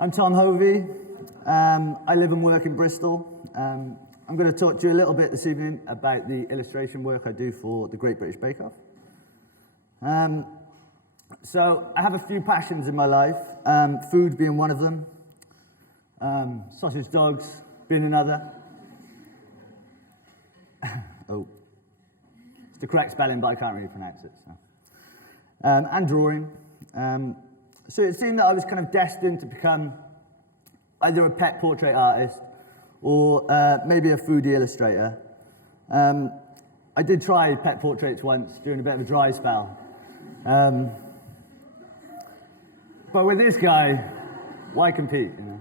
I'm Tom Hovey. I live and work in Bristol. I'm going to talk to you a little bit this evening about the illustration work I do for the Great British Bake Off. So I have a few passions in my life, food being one of them, sausage dogs being another. Oh, it's the correct spelling, but I can't really pronounce it. So. And drawing. So it seemed that I was kind of destined to become either a pet portrait artist or maybe a foodie illustrator. I did try pet portraits once during a bit of a dry spell. But with this guy, why compete, you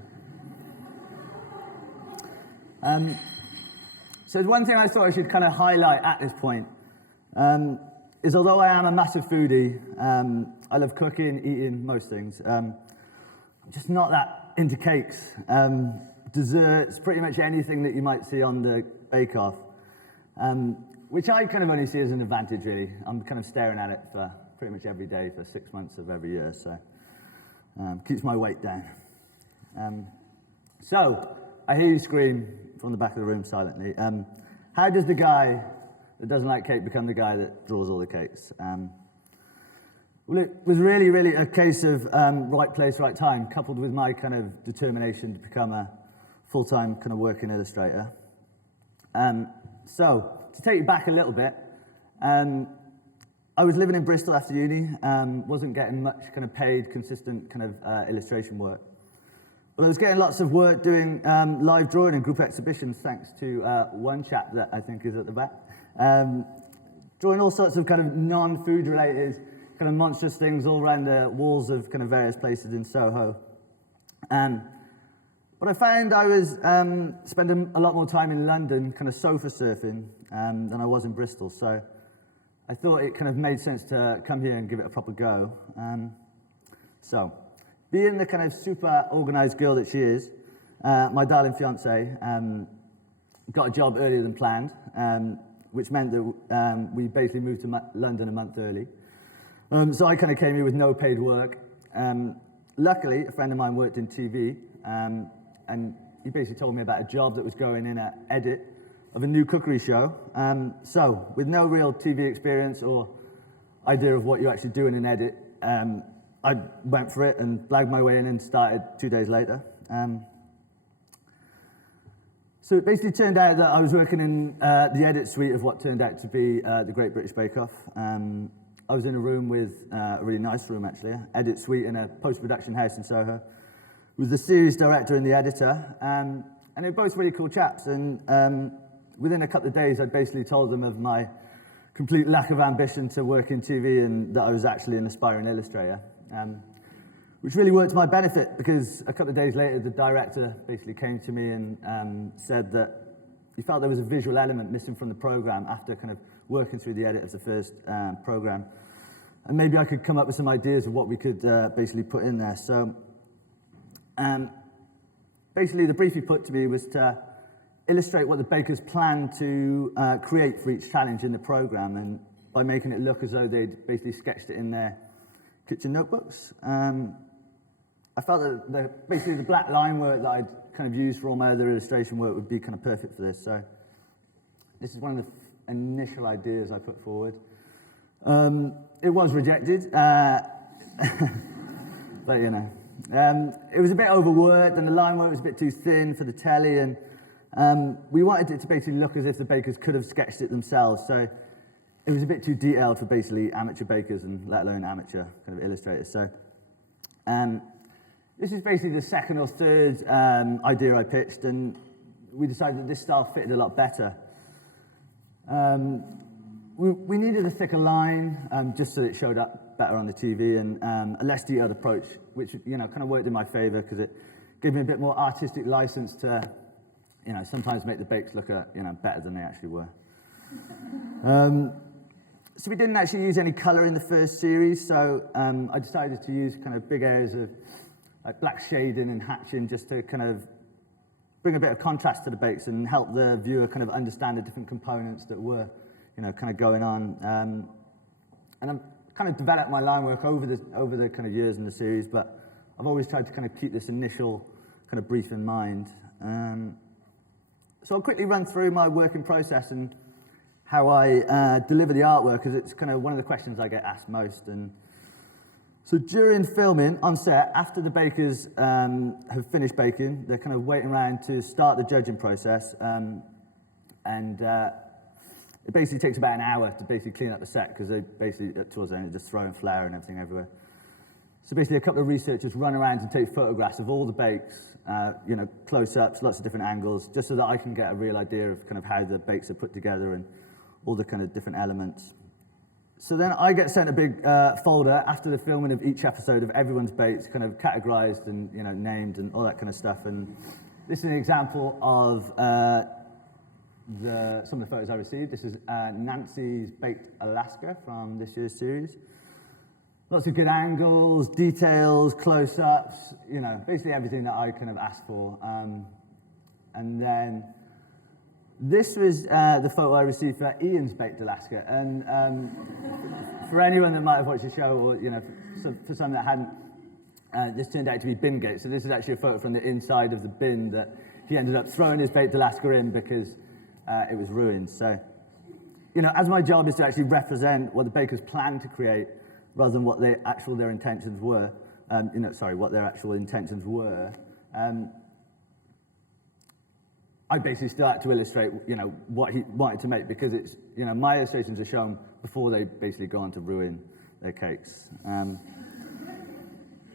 know? So one thing I thought I should kind of highlight at this point is although I am a massive foodie, I love cooking, eating, most things. I'm just not that into cakes, desserts, pretty much anything that you might see on the Bake Off, which I kind of only see as an advantage, really. I'm kind of staring at it for pretty much every day for 6 months of every year, so keeps my weight down. So I hear you scream from the back of the room silently. How does the guy that doesn't like cake become the guy that draws all the cakes? Well, it was really a case of right place, right time, coupled with my kind of determination to become a full-time kind of working illustrator. So, to take you back a little bit, I was living in Bristol after uni, wasn't getting much kind of paid, consistent kind of illustration work. But I was getting lots of work doing live drawing and group exhibitions, thanks to one chap that I think is at the back. Drawing all sorts of kind of non-food related kind of monstrous things all around the walls of kind of various places in Soho. But I found I was spending a lot more time in London kind of sofa surfing than I was in Bristol. So I thought it kind of made sense to come here and give it a proper go. So being the kind of super organized girl that she is, my darling fiance got a job earlier than planned, which meant that we basically moved to London a month early. So I kind of came here with no paid work. Luckily, a friend of mine worked in TV, and he basically told me about a job that was going in an edit of a new cookery show. So, with no real TV experience or idea of what you actually do in an edit, I went for it and blagged my way in and started 2 days later. So it basically turned out that I was working in the edit suite of what turned out to be the Great British Bake Off. I was in a room with, a really nice room actually, edit suite in a post-production house in Soho, with the series director and the editor, and they were both really cool chaps, and within a couple of days I'd basically told them of my complete lack of ambition to work in TV and that I was actually an aspiring illustrator, which really worked to my benefit because a couple of days later the director basically came to me and said that he felt there was a visual element missing from the program after kind of working through the edit of the first program. And maybe I could come up with some ideas of what we could basically put in there. So basically the brief he put to me was to illustrate what the bakers planned to create for each challenge in the program, and by making it look as though they'd basically sketched it in their kitchen notebooks. I felt that basically the black line work that I'd kind of used for all my other illustration work would be kind of perfect for this. So this is one of the initial ideas I put forward. It was rejected, but you know. It was a bit overworked and the line work was a bit too thin for the telly, and we wanted it to basically look as if the bakers could have sketched it themselves. So it was a bit too detailed for basically amateur bakers and let alone amateur kind of illustrators. So this is basically the second or third idea I pitched, and we decided that this style fitted a lot better. We needed a thicker line just so it showed up better on the TV, and a less detailed approach, which kind of worked in my favor because it gave me a bit more artistic license to sometimes make the bakes look better than they actually were. So we didn't actually use any color in the first series, so I decided to use kind of big areas of like black shading and hatching just to kind of bring a bit of contrast to the bakes and help the viewer kind of understand the different components that were kind of going on. And I've kind of developed my line work over the kind of years in the series, but I've always tried to kind of keep this initial kind of brief in mind. So I'll quickly run through my working process and how I deliver the artwork, because it's kind of one of the questions I get asked most. And so during filming on set, after the bakers have finished baking, they're kind of waiting around to start the judging process. It basically takes about an hour to basically clean up the set, because they basically, towards the end, just throwing flour and everything everywhere. So basically a couple of researchers run around and take photographs of all the bakes, close-ups, lots of different angles, just so that I can get a real idea of kind of how the bakes are put together and all the kind of different elements. So then I get sent a big folder after the filming of each episode of everyone's bakes, kind of categorized and named and all that kind of stuff. And this is an example of some of the photos I received. This is Nancy's Baked Alaska from this year's series. Lots of good angles, details, close-ups, basically everything that I kind of asked for. And then this was the photo I received for Ian's Baked Alaska. And for anyone that might have watched the show, or for some that hadn't, this turned out to be Bingate. So this is actually a photo from the inside of the bin that he ended up throwing his Baked Alaska in because it was ruined. So, as my job is to actually represent what the bakers planned to create, rather than what their intentions were, what their actual intentions were. I basically still had to illustrate, what he wanted to make, because it's, my illustrations are shown before they basically go on to ruin their cakes.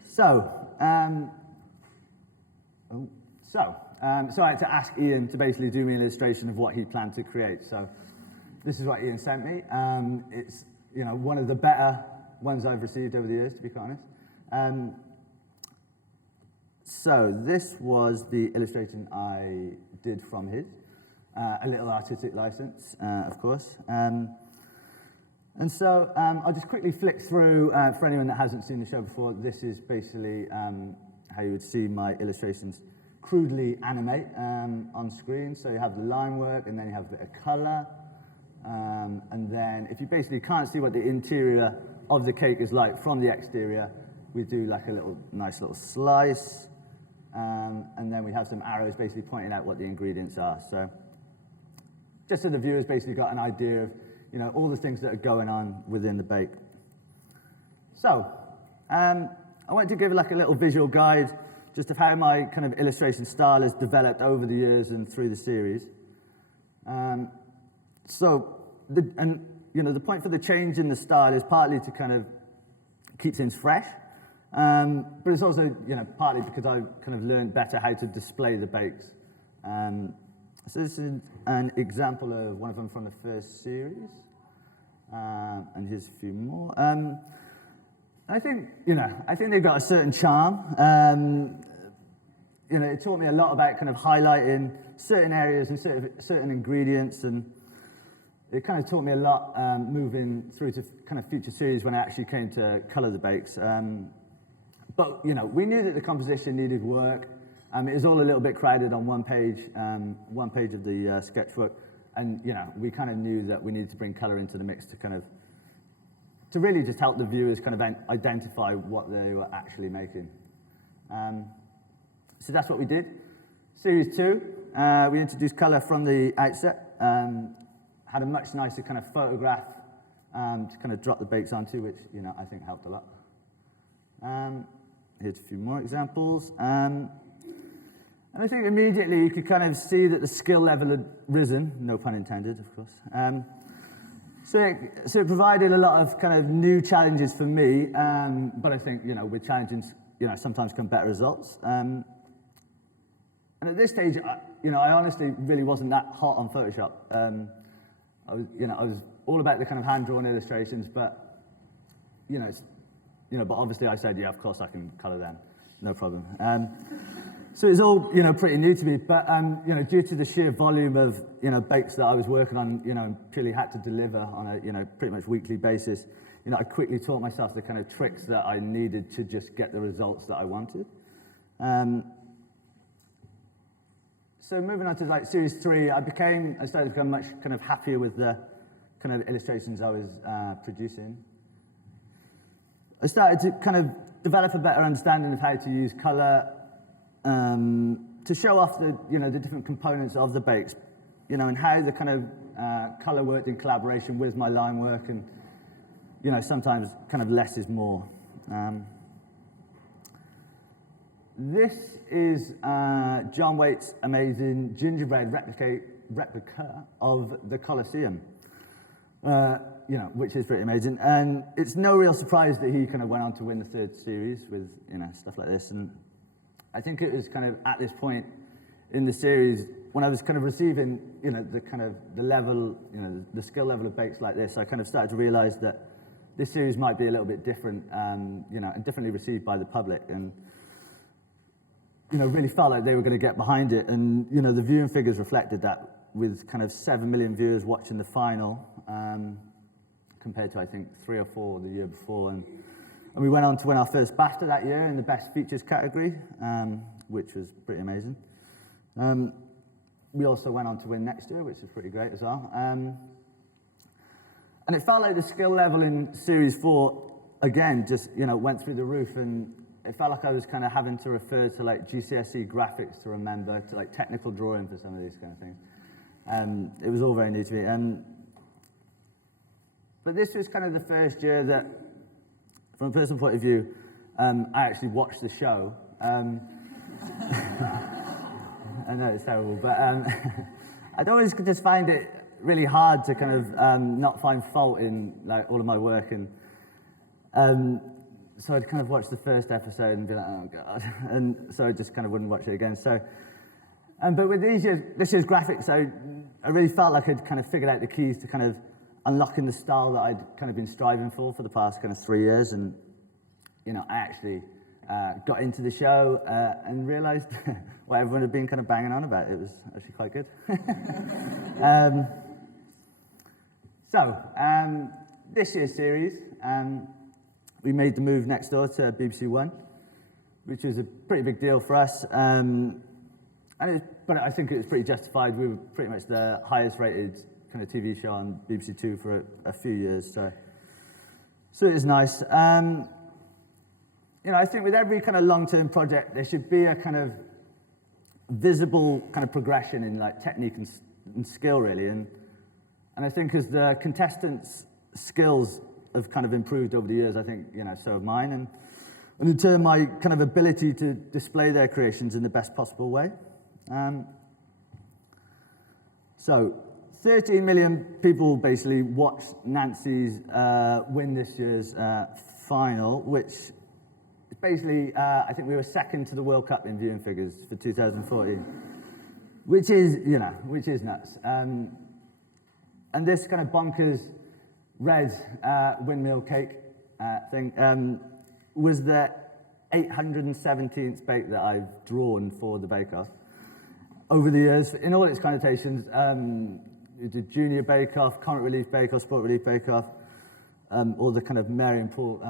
So I had to ask Ian to basically do me an illustration of what he planned to create. So this is what Ian sent me. It's, one of the better ones I've received over the years, to be quite honest. So this was the illustration I did from his, a little artistic license, of course. And so I'll just quickly flick through, for anyone that hasn't seen the show before, this is basically how you would see my illustrations crudely animate on screen. So you have the line work, and then you have a bit of color. And then if you basically can't see what the interior of the cake is like from the exterior, we do like a nice little slice. And then we have some arrows basically pointing out what the ingredients are. So just so the viewers basically got an idea of, all the things that are going on within the bake. So I wanted to give like a little visual guide just of how my kind of illustration style has developed over the years and through the series. The point for the change in the style is partly to kind of keep things fresh, but it's also, partly because I kind of learned better how to display the bakes. So this is an example of one of them from the first series, and here's a few more. I think they've got a certain charm. It taught me a lot about kind of highlighting certain areas and certain ingredients, and it kind of taught me a lot moving through to kind of future series when I actually came to colour the bakes. But we knew that the composition needed work. It was all a little bit crowded on one page of the sketchbook, and we kind of knew that we needed to bring colour into the mix to really just help the viewers kind of identify what they were actually making. So that's what we did. Series 2, we introduced colour from the outset. Had a much nicer kind of photograph to kind of drop the bakes onto, which I think helped a lot. Here's a few more examples. And I think immediately you could kind of see that the skill level had risen, no pun intended, of course. So it provided a lot of kind of new challenges for me, but I think, with challenges, sometimes come better results. And at this stage, I honestly really wasn't that hot on Photoshop. I was all about the kind of hand-drawn illustrations, but, but obviously I said, yeah, of course I can colour them, no problem. So it's all, pretty new to me, but, due to the sheer volume of, bakes that I was working on, purely had to deliver on a, pretty much weekly basis, I quickly taught myself the kind of tricks that I needed to just get the results that I wanted. So moving on to like series 3, I started to become much kind of happier with the kind of illustrations I was producing. I started to kind of develop a better understanding of how to use colour to show off the, the different components of the bakes, and how the kind of colour worked in collaboration with my line work, and, sometimes kind of less is more. This is John Waite's amazing gingerbread replica of the Colosseum, which is pretty amazing. And it's no real surprise that he kind of went on to win the third series with, stuff like this. And I think it was kind of at this point in the series when I was kind of receiving, the level, the skill level of bakes like this, I kind of started to realize that this series might be a little bit different, and differently received by the public. And really felt like they were going to get behind it. And, the viewing figures reflected that, with kind of 7 million viewers watching the final, compared to, I think, 3 or 4 the year before. And we went on to win our first BAFTA that year in the Best Features category, which was pretty amazing. We also went on to win next year, which was pretty great as well. And it felt like the skill level in Series 4, again, just, went through the roof. And it felt like I was kind of having to refer to like GCSE graphics to remember, to like technical drawing for some of these kind of things. It was all very new to me. But this was kind of the first year that, from a personal point of view, I actually watched the show. I know it's terrible, but I'd always just find it really hard to kind of not find fault in like all of my work, and so I'd kind of watch the first episode and be like, oh god, and so I just kind of wouldn't watch it again. So, but with this year's graphics, I really felt like I'd kind of figured out the keys to kind of unlocking the style that I'd kind of been striving for the past kind of 3 years, and I actually got into the show and realised what everyone had been kind of banging on about. It was actually quite good. This year's series, we made the move next door to BBC One, which was a pretty big deal for us. But I think it was pretty justified. We were pretty much the highest rated kind of TV show on BBC Two for a few years, so it was nice. I think with every kind of long-term project, there should be a kind of visible kind of progression in like technique and skill, really. And I think as the contestants' skills have kind of improved over the years, I think, so have mine. And in turn, my kind of ability to display their creations in the best possible way. So 13 million people basically watched Nancy's win this year's final, which is basically, I think we were second to the World Cup in viewing figures for 2014, which is nuts. And this kind of bonkers red windmill cake thing was the 817th bake that I've drawn for the Bake Off over the years, in all its connotations. The Junior Bake Off, Comic Relief Bake Off, Sport Relief Bake Off, all the kind of Mary and Paul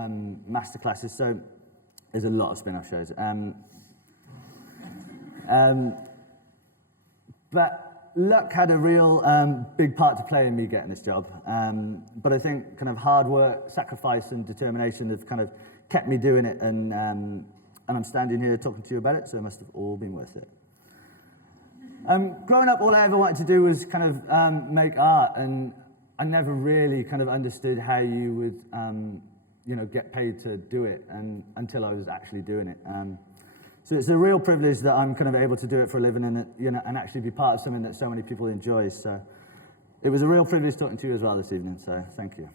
masterclasses. So there's a lot of spin-off shows. But luck had a real big part to play in me getting this job. But I think kind of hard work, sacrifice, and determination have kind of kept me doing it. And I'm standing here talking to you about it, so it must have all been worth it. Growing up, all I ever wanted to do was kind of make art, and I never really kind of understood how you would, get paid to do it, and until I was actually doing it. So it's a real privilege that I'm kind of able to do it for a living, and and actually be part of something that so many people enjoy. So it was a real privilege talking to you as well this evening. So thank you.